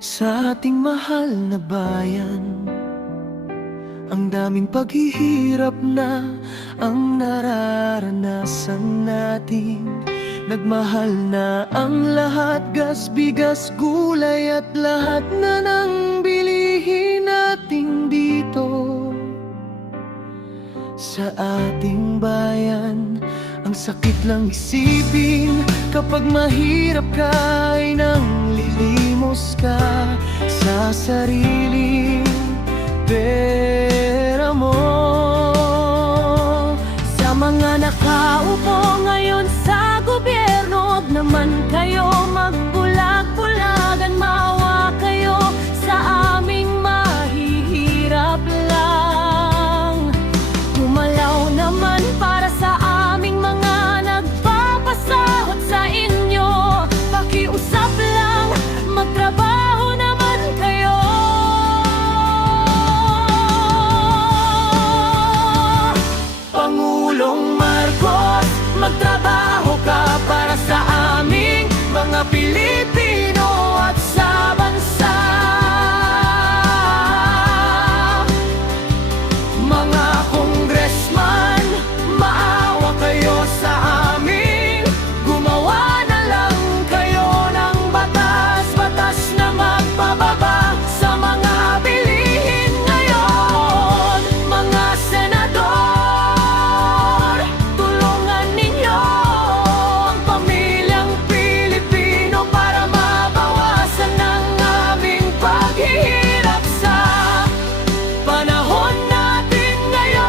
Sa ating mahal na bayan, ang daming paghihirap na ang nararanasan natin. Nagmahal na ang lahat, gas, bigas, gulay at lahat na ng bilihin natin dito sa ating bayan. Ang sakit lang isipin kapag mahirap ka ay nang lilimos ka sa sariling pera mo. Sa mga nakaupo ngayon sa gobyerno, huwag naman kayo magbulag-bulagan. Maawa kayo sa aming mahihirap lang. Gumalaw naman para sa aming mga nagpapasahod sa inyo. Pakiusap lang, magtrabaho naman kayo. Pangulong Marcos, magtrabaho ka para sa aming mga Pilipino at sa bansa. Mga congressman, maawa kayo sa amin. Gumawa na lang kayo ng batas, batas na magpababa sa mga bilihin ngayon. Mga senador, tulungan ninyo ang pamilyang Pilipino para mabawasan ang aming paghihirap sa panahon natin ngayon.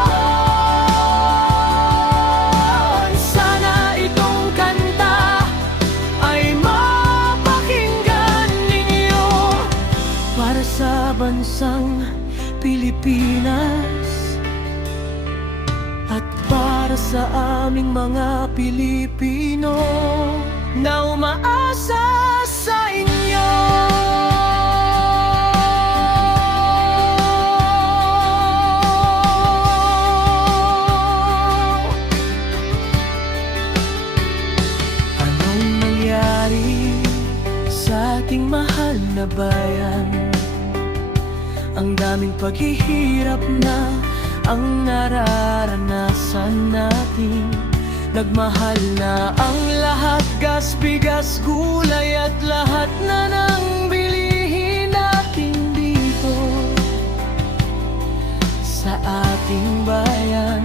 Sana itong kanta ay mapakinggan ninyo para sa bansang Pilipinas at para sa aming mga Pilipino na umaasa sa inyo. Anong nangyari sa ating mahal na bayan? Ang daming paghihirap na ang nararanasan natin. Nagmahal na ang lahat, gas, bigas, gulay at lahat na ng bilihin natin dito sa ating bayan.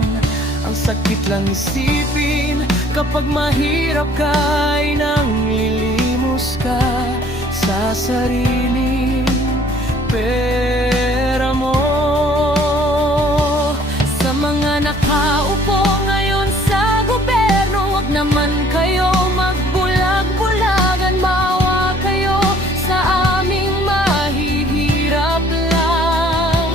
Ang sakit lang isipin kapag mahirap ka ay nang lilimos ka sa sariling pera mo. Sa mga nakaupo ngayon sa gobyerno, huwag naman kayo magbulag-bulagan. Maawa kayo sa aming mahihirap lang.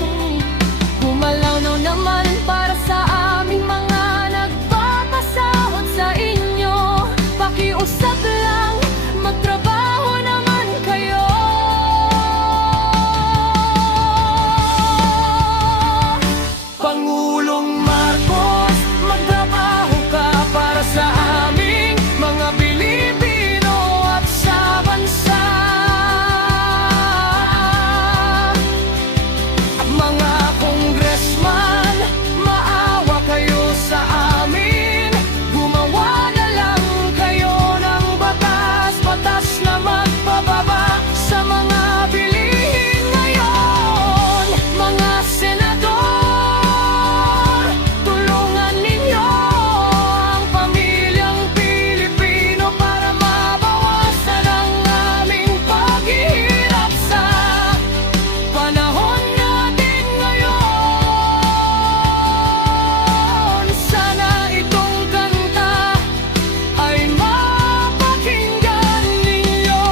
Gumalaw naman para sa aming mga nagpapasahod sa inyo. Pakiusap lang, magtrabaho naman kayo. Pangulong Marcos, magtrabaho ka para sa aming mga Pilipino at sa bansa. Mga congressman, maawa kayo sa amin. Gumawa na lang kayo ng batas, batas na magpababa sa mga bilihin ngayon. Mga senador, tulungan ninyo ang pamilyang Pilipino para mabawasan ang aming paghihirap sa panahon natin ngayon. Sana itong kanta ay mapakinggan ninyo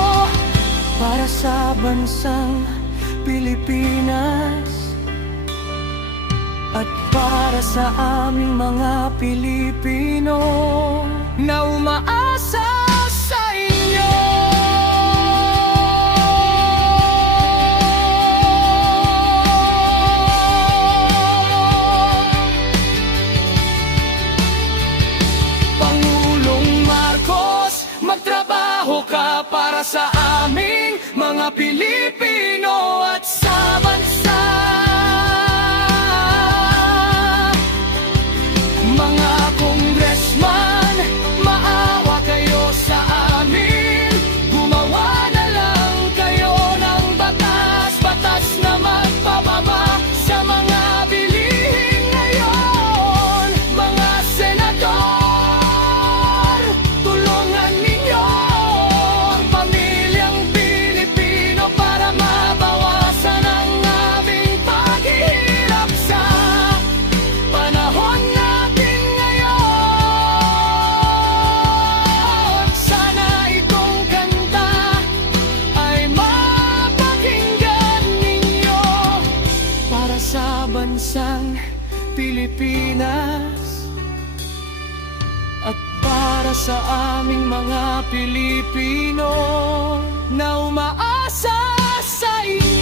para sa bansang Pilipinas at para sa aming mga Pilipino na umaasa sa inyo. Pangulong Marcos, magtrabaho ka para sa aming mga Pilipino at sa bansa. Mga congressman, maawa kayo sa amin. Gumawa na lang kayo ng batas, batas na magpababa sa mga bilihin ngayon. Mga senador, tulungan ninyo ang pamilyang Pilipino para mabawasan ang aming paghihirap sa panahon natin ngayon. Sana itong kanta ay mapakinggan ninyo para sa bansang Pilipinas at para sa aming mga Pilipino na umaasa sa inyo.